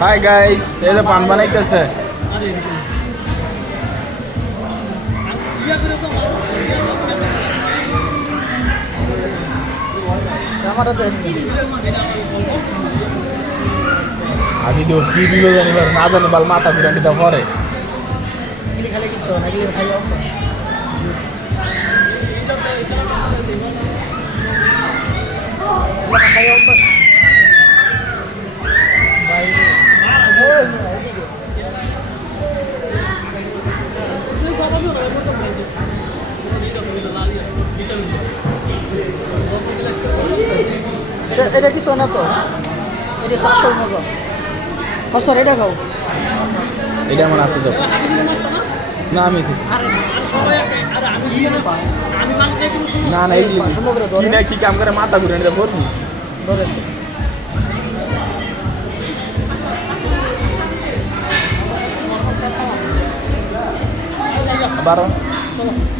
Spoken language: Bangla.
হাই গাইস এই যে পান বানাইতেছে। আমি তো কি দিল জানি পারে, না জানি বাল মাথা ঘুরে নিতে পরে খাই এটা কি শোনা তো? এটা সাতশো মজা কসর এটা খাও। এটা আমার হাতে দেবো না আমি না না এই কি কাম করে? মাথা ঘুরে নিতে ধরে। Abaro? Ito.